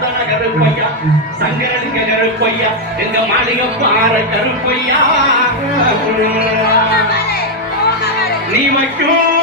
சந்தன கருப்பையா சங்கரலிங்க கருப்பையா எங்க மாளிகை பாற கருப்பையா. நீ மட்டும்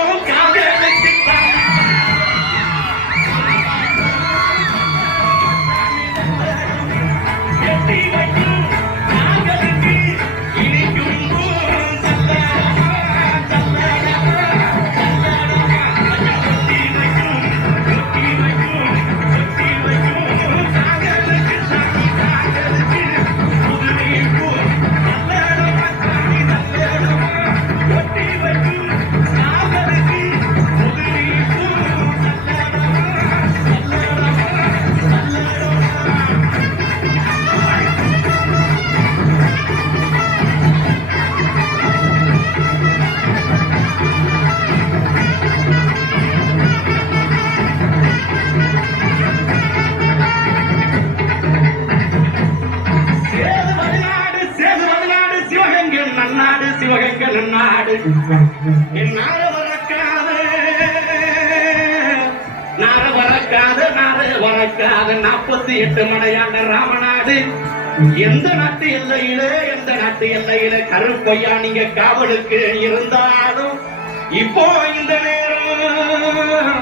வரக்காது நார வரக்காது நார வரக்காது நாற்பத்தி எட்டு மடையாண்ட ராமநாடு. எந்த நாட்டு எல்லையில எந்த நாட்டு எல்லையில கருப்பையா நீங்க காவலுக்கு இருந்தாலும் இப்போ இந்த நேரம்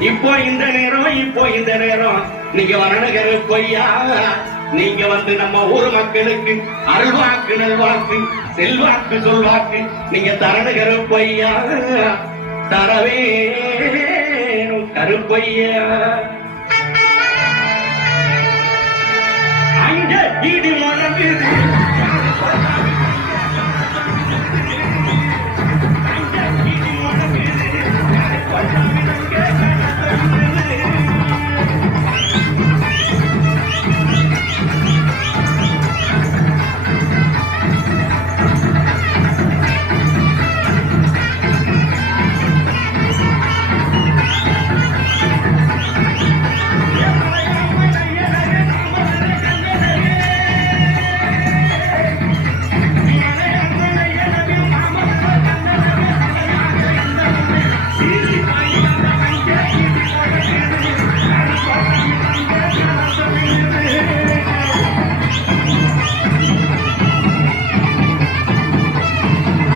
இப்போ இந்த நேரம் இப்போ இந்த நேரம். நீங்க வரணும் பொய்யா நீங்க வந்து நம்ம ஊர் மக்களுக்கு அருள்வாக்கு நல்வாக்கு செல்வாக்கு சொல்வாக்கு நீங்க தரண கருப்பையா தரவே கருப்பையா அங்க இடி முழங்குது